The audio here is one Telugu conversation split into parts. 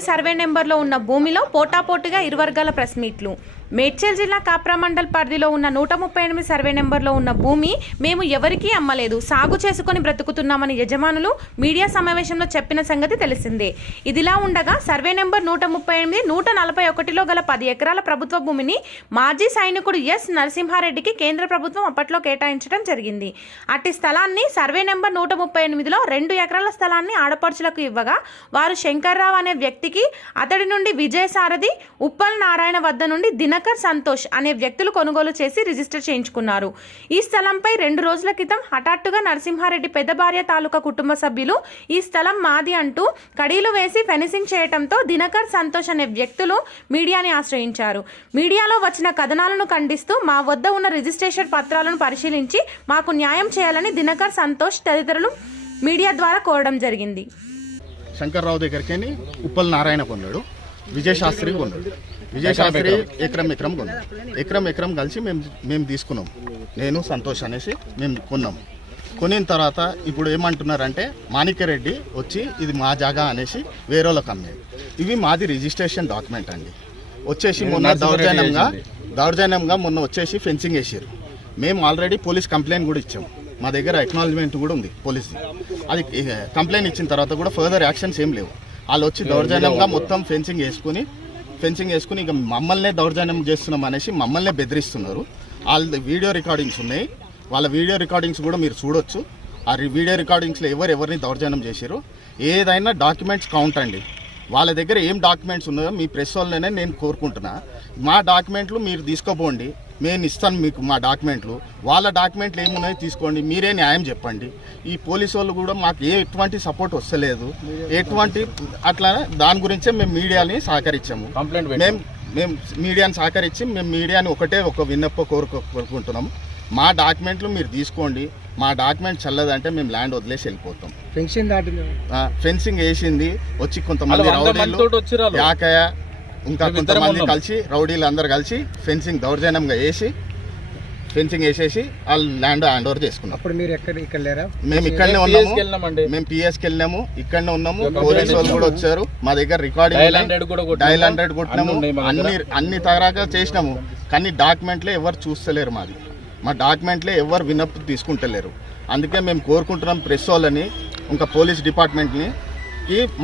138 సర్వే నెంబర్లో ఉన్న భూమిలో పోటాపోటీగా ఇరు వర్గాల ప్రెస్ మీట్లు. మేడ్చల్ జిల్లా కాప్రా మండల్ పరిధిలో ఉన్న 138 సర్వే నెంబర్లో ఉన్న భూమి మేము ఎవరికీ అమ్మలేదు, సాగు చేసుకుని బ్రతుకుతున్నామని యజమానులు మీడియా సమావేశంలో చెప్పిన సంగతి తెలిసిందే. ఇదిలా ఉండగా సర్వే నెంబర్ 138, 141లో గల 10 ఎకరాల ప్రభుత్వ భూమిని మాజీ సైనికుడు ఎస్ నరసింహారెడ్డికి కేంద్ర ప్రభుత్వం అప్పట్లో కేటాయించడం జరిగింది. అట్టి స్థలాన్ని సర్వే నెంబర్ 138లో 2 ఎకరాల స్థలాన్ని ఆడపడుచులకు ఇవ్వగా వారు శంకర్రావు అనే వ్యక్తికి, అతడి నుండి విజయసారథి, ఉప్పల్ నారాయణ వద్ద నుండి దినకర్ సంతోష్ అనే వ్యక్తులు కొనుగోలు చేసి రిజిస్టర్ చేయించుకున్నారు. ఈ స్థలంపై 2 రోజుల క్రితం హఠాత్తుగా నరసింహారెడ్డి పెద్ద భార్య తాలూకా కుటుంబ సభ్యులు ఈ స్థలం మాది అంటూ కడీలు వేసి ఫెన్సింగ్ చేయడంతో దినకర్ సంతోష్ అనే వ్యక్తులు మీడియాని ఆశ్రయించారు. మీడియాలో వచ్చిన కథనాలను ఖండిస్తూ మా వద్ద ఉన్న రిజిస్ట్రేషన్ పత్రాలను పరిశీలించి మాకు న్యాయం చేయాలని దినకర్ సంతోష్ తదితరులు మీడియా ద్వారా కోరడం జరిగింది. శంకర్రావు దగ్గరికి ఉప్పల్ నారాయణ కొన్నాడు, విజయశాస్త్రి కొన్నాడు. విజయశాస్త్రి ఎకరం కొన్నాడు. ఎకరం కలిసి మేము తీసుకున్నాం. నేను సంతోష్ అనేసి మేము కొన్నాం. కొనిన తర్వాత ఇప్పుడు ఏమంటున్నారంటే మాణిక్యరెడ్డి వచ్చి ఇది మా జాగా అనేసి వేరే వాళ్ళకి అమ్మేది. ఇవి మాది రిజిస్ట్రేషన్ డాక్యుమెంట్ అండి. వచ్చేసి మొన్న దౌర్జన్యంగా మొన్న వచ్చేసి ఫెన్సింగ్ వేసారు. మేము ఆల్రెడీ పోలీస్ కంప్లైంట్ కూడా ఇచ్చాము. మా దగ్గర ఎక్నాలజ్మెంట్ కూడా ఉంది పోలీస్ది. అది కంప్లైంట్ ఇచ్చిన తర్వాత కూడా ఫర్దర్ యాక్షన్స్ ఏం లేవు. వాళ్ళు వచ్చి దౌర్జన్యంగా మొత్తం ఫెన్సింగ్ వేసుకుని ఇక మమ్మల్నే దౌర్జన్యం చేస్తున్నాం అనేసి మమ్మల్నే బెదిరిస్తున్నారు. వాళ్ళ వీడియో రికార్డింగ్స్ ఉన్నాయి. వాళ్ళ వీడియో రికార్డింగ్స్ కూడా మీరు చూడొచ్చు. ఆ వీడియో రికార్డింగ్స్లో ఎవరిని దౌర్జన్యం చేశారు, ఏదైనా డాక్యుమెంట్స్ కౌంట్ అండి. వాళ్ళ దగ్గర ఏం డాక్యుమెంట్స్ ఉన్నాయో మీ ప్రెస్ వాళ్ళనే నేను కోరుకుంటున్నా. మా డాక్యుమెంట్లు మీరు తీసుకోపోండి, నేను ఇస్తాను మీకు మా డాక్యుమెంట్లు. వాళ్ళ డాక్యుమెంట్లు ఏమున్నాయో తీసుకోండి, మీరే న్యాయం చెప్పండి. ఈ పోలీసు వాళ్ళు కూడా మాకు ఎటువంటి సపోర్ట్ వస్తలేదు. ఎటువంటి అట్లా దాని గురించే మేము మీడియాని సహకరించాము. మేము మీడియాని సహకరించి మేము మీడియాని ఒక విన్నప్ప కోరుకుంటున్నాము. మా డాక్యుమెంట్లు మీరు తీసుకోండి. మా డాక్యుమెంట్ చల్లదంటే మేము ల్యాండ్ వదిలేసి వెళ్ళిపోతాం. ఫెన్సింగ్ వేసింది వచ్చి కొంతమంది రౌడీలు, యాకయ్య, ఇంకా కొంతమంది కలిసి రౌడీలు అందరు కలిసి ఫెన్సింగ్ దౌర్జన్యంగా ఫెన్సింగ్ వేసేసి వాళ్ళు ల్యాండ్ హ్యాండ్ ఓవర్ చేసుకున్నాం. మేము ఇక్కడనే ఉన్నాము. మేము పిఎస్కి వెళ్ళినాము, ఇక్కడనే ఉన్నాము. పోలీసు వాళ్ళు కూడా వచ్చారు. మా దగ్గర రికార్డింగ్ డైల్ 100 కొట్టినాము, అన్ని తరగా చేసినాము. కానీ డాక్యుమెంట్లే ఎవరు చూస్తలేరు. మా డాక్యుమెంట్లే ఎవరు వినప్పు తీసుకుంటలేరు. అందుకే మేము కోరుకుంటున్నాం ప్రెస్ వాళ్ళని, ఇంకా పోలీస్ డిపార్ట్మెంట్ని,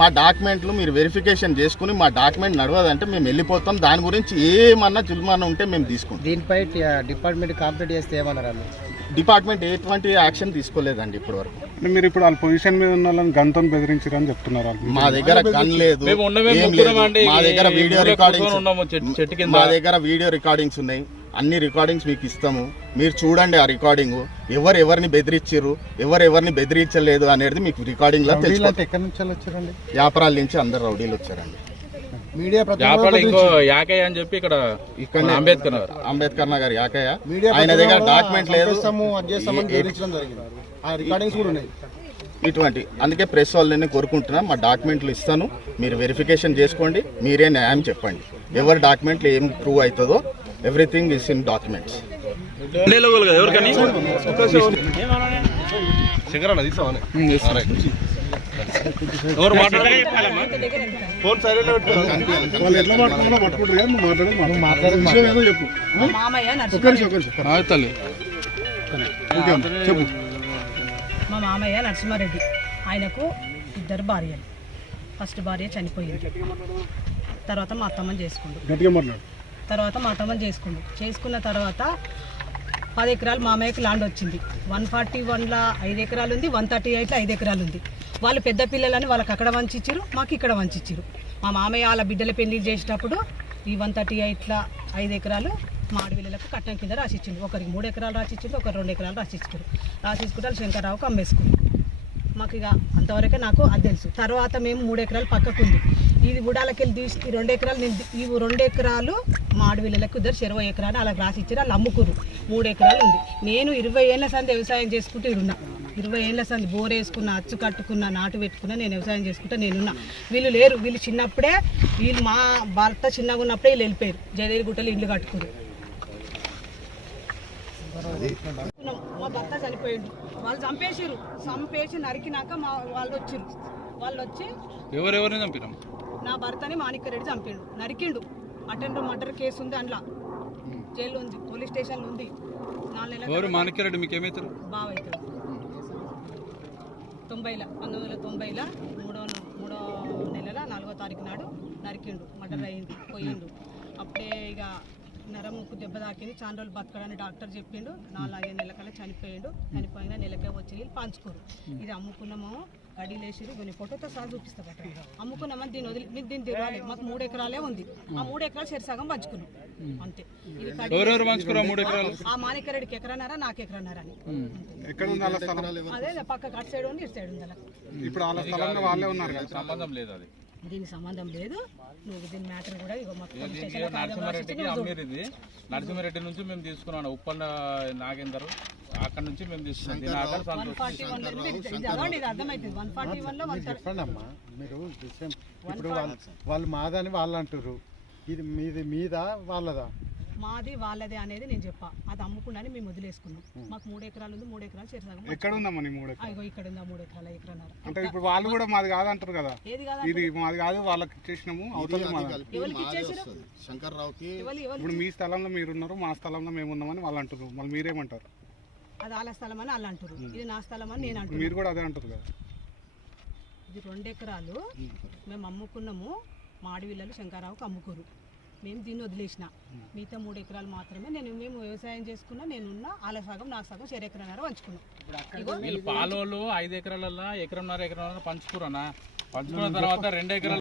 మా డాక్యుమెంట్లు మీరు వెరిఫికేషన్ చేసుకుని మా డాక్యుమెంట్ నడవదంటే మేము వెళ్ళిపోతాం. దాని గురించి ఏమన్నా జుల్మానా ఉంటే మేము తీసుకుంటాం. దీనిపై డిపార్ట్మెంట్ కంప్లీట్ చేస్తే ఏమన్నారు? డిపార్ట్మెంట్ ఎటువంటి యాక్షన్ తీసుకోలేదండి ఇప్పటి వరకు. మీరు ఇప్పుడు వాళ్ళ పొజిషన్ మీద ఉన్న వాళ్ళని గన్తో బెదిరించారని చెప్తున్నారు. మా దగ్గర గన్ లేదు, మా దగ్గర వీడియో రికార్డింగ్స్ ఉన్నాయి. అన్ని రికార్డింగ్స్ మీకు ఇస్తాము, మీరు చూడండి. ఆ రికార్డింగ్ ఎవరిని బెదిరించారు, ఎవరిని బెదిరించలేదు అనేది మీకు రికార్డింగ్ లో తెలుసు. ఎక్కడి నుంచి వచ్చారండి? వ్యాపారాల నుంచి అందరు రౌడీలు వచ్చారండి. అంబేద్కర్ నగర్ యాకయ్య, ఆయన దగ్గర డాక్యుమెంట్ లేదు. ఇటువంటి అందుకే ప్రెస్ వాళ్ళని కోరుకుంటున్నా, మా డాక్యుమెంట్లు ఇస్తాను, మీరు వెరిఫికేషన్ చేసుకోండి, మీరే న్యాయం చెప్పండి. ఎవరి డాక్యుమెంట్లు ఏం ప్రూవ్ అవుతుందో ఎవ్రీథింగ్ ఇస్ ఇన్ డాక్యుమెంట్స్. మా మామయ్య నరసింహారెడ్డి, ఆయనకు 2 భార్యలు. ఫస్ట్ భార్య చనిపోయింది. తర్వాత మా అత్తమ్మని చేసుకున్న తర్వాత 10 ఎకరాలు మామయ్యకు ల్యాండ్ వచ్చింది. 141లో 5 ఎకరాలు ఉంది, 138లో 5 ఎకరాలు ఉంది. వాళ్ళు పెద్ద పిల్లలని వాళ్ళకి అక్కడ వంచిచ్చారు, మాకు ఇక్కడ వంచిచ్చారు. మా మామయ్య వాళ్ళ బిడ్డల పెళ్లి చేసేటప్పుడు ఈ 138లో 5 ఎకరాలు మా ఆడపిల్లలకు కట్నం కింద రాసిచ్చింది. ఒకరికి 3 ఎకరాలు రాసిచ్చింది, ఒకరు 2 ఎకరాలు రాసిచ్చుకుంటే శంకర్రావుకు అమ్మేసుకుంది. మాకు ఇక అంతవరకే నాకు అది తెలుసు. తర్వాత మేము 3 ఎకరాలు పక్కకుంది. ఇది గుడాలకెళ్ళి తీసి 2 ఎకరాలు ఈ 2 ఎకరాలు మా ఆడపిల్లలకు 2 ఎకరాలు అలా రాసిచ్చారు. వాళ్ళు అమ్ముకురు. 3 ఎకరాలు ఉంది. నేను 20 ఏళ్ళ సంది వ్యవసాయం చేసుకుంటూ ఇరున్నా. 20 ఏళ్ళ సంది బోర్ వేసుకున్నా, అచ్చు కట్టుకున్నా, నాటు పెట్టుకున్నా, నేను వ్యవసాయం చేసుకుంటా నేనున్నా. వీళ్ళు లేరు. వీళ్ళు చిన్నప్పుడే, మా భర్త చిన్నగా ఉన్నప్పుడే వీళ్ళు వెళ్ళిపోయారు. జయదేవి గుట్టలు ఇల్లు కట్టుకురు. మా భర్త చనిపోయిండు. వాళ్ళు చంపేసి నరికినాక వాళ్ళు వచ్చి ఎవరెవరిని చంపినాం? నా భర్తని మాణిక్యరెడ్డి చంపిండు, నరికిండు. అటెండర్ మర్డర్ కేసు ఉంది, అందులో జైల్లో ఉంది, పోలీస్ స్టేషన్లో ఉంది. 4 నెలల మాణిక్యరెడ్డి మీకు ఏమవుతారు? బావ అవుతాడు. 1990 మూడో నెలల 4వ తారీఖు నాడు నరికిండు, మర్డర్ అయింది, పోయిండు. అప్పుడే ఇక నరముక్కు దెబ్బ తాకింది, చాలా రోజులు బతకడని డాక్టర్ చెప్పిండు. 4-5 నెలల కల్లా చనిపోయిండు. చనిపోయిన నెలకే వచ్చి వీళ్ళు పంచుకోరు. ఇది అమ్ముకున్నామో గడి లేచిరు, కొన్ని ఫోటోతో సహా చూపిస్తా పట్ట. అమ్ముకున్నామని దీన్ని తిరగాలి. మాకు 3 ఎకరాలే ఉంది. ఆ 3 ఎకరాలు సరిసగం పంచుకున్నాం అంతే. ఇది ఆ మాణిక్యరెడ్డికి ఎకరన్నారా, నాకు ఎకరన్నారా అని. ఎక్కడ ఉంది వాళ్ళ స్థలం? అదే పక్క అటు సైడ్ ఉంది, ఇటు సైడ్ ఉంది. అలా ఇప్పుడు వాళ్ళ స్థలంలో వాళ్ళే ఉన్నారు కదా. సంబంధం లేదు, అది దీనికి సంబంధం లేదు. నువ్వు దీని మ్యాటర్ కూడా ఇగో మాకు పోలీస్ దీనికి స్టేషన్లో కాగితం నరసింహారెడ్డికి రాసిచ్చి అమ్మేది. ఇది నరసింహారెడ్డి నుంచి మేము తీసుకున్నాం, ఉప్పల్ నాగేందర్ అక్కడ నుంచి మేము తీసుకున్నాం. దీని ఆధార్ సంతోష్ 141 ఇది అదోండి, ఇది అర్థమవుతుంది. 141 లో చెప్పండి అమ్మా, మీరు విషయం ఇప్పుడు వాళ్ళు మాదని వాళ్ళు అంటారు, ఇది మీది మీద వాళ్ళదా? మాది వాళ్ళదే అనేది నేను చెప్పా. అది అమ్ముకున్నాని మేము వదిలేసుకున్నాం. మాకు 3 ఎకరాలు ఉంది, 3 ఎకరాలు చేరుతాం. ఎక్కడ ఉందమ్మా నీ 3 ఎకరాలు? ఇగో ఇక్కడ ఉంది 3 ఎకరాల ఎకరన్నర. అంటే ఇప్పుడు వాళ్ళు కూడా మాది కాదు అంటారు కదా. ఏది కాదా? ఇది మాది కాదు, వాళ్ళకి ఇచ్చేసినాము, అవతల మాది. ఎవరికి ఇచ్చేసారు? శంకర్రావుకి. ఇప్పుడు మీ స్థలంలో మీరున్నారు, మా స్థలంలో మేము ఉన్నామని వాళ్ళు అంటారు. మళ్ళీ మీరేమంటారు? అది వాళ్ళ స్థలం అని వాళ్ళు అంటారు, ఇది నా స్థలం అని నేను అంటున్నాను. మీరు కూడా అదే అంటారు కదా. ఇది 2 ఎకరాలు మేము అమ్ముకున్నాము. మాడివిల్లలు శంకర్రావుకి అమ్ముకోరు, మేము దీన్ని వదిలేసిన. మిగతా 3 ఎకరాలు మాత్రమే మేము వ్యవసాయం చేసుకున్నా. నేనున్నా వాళ్ళ సగం నాకు సగం 1 ఎకరన్నర పంచుకున్నాం. వీళ్ళు పాలోళ్ళు 5 ఎకరాలల్లో ఎకరంన్నర పంచుకున్నా. పంచుకున్న తర్వాత 2 ఎకరాలు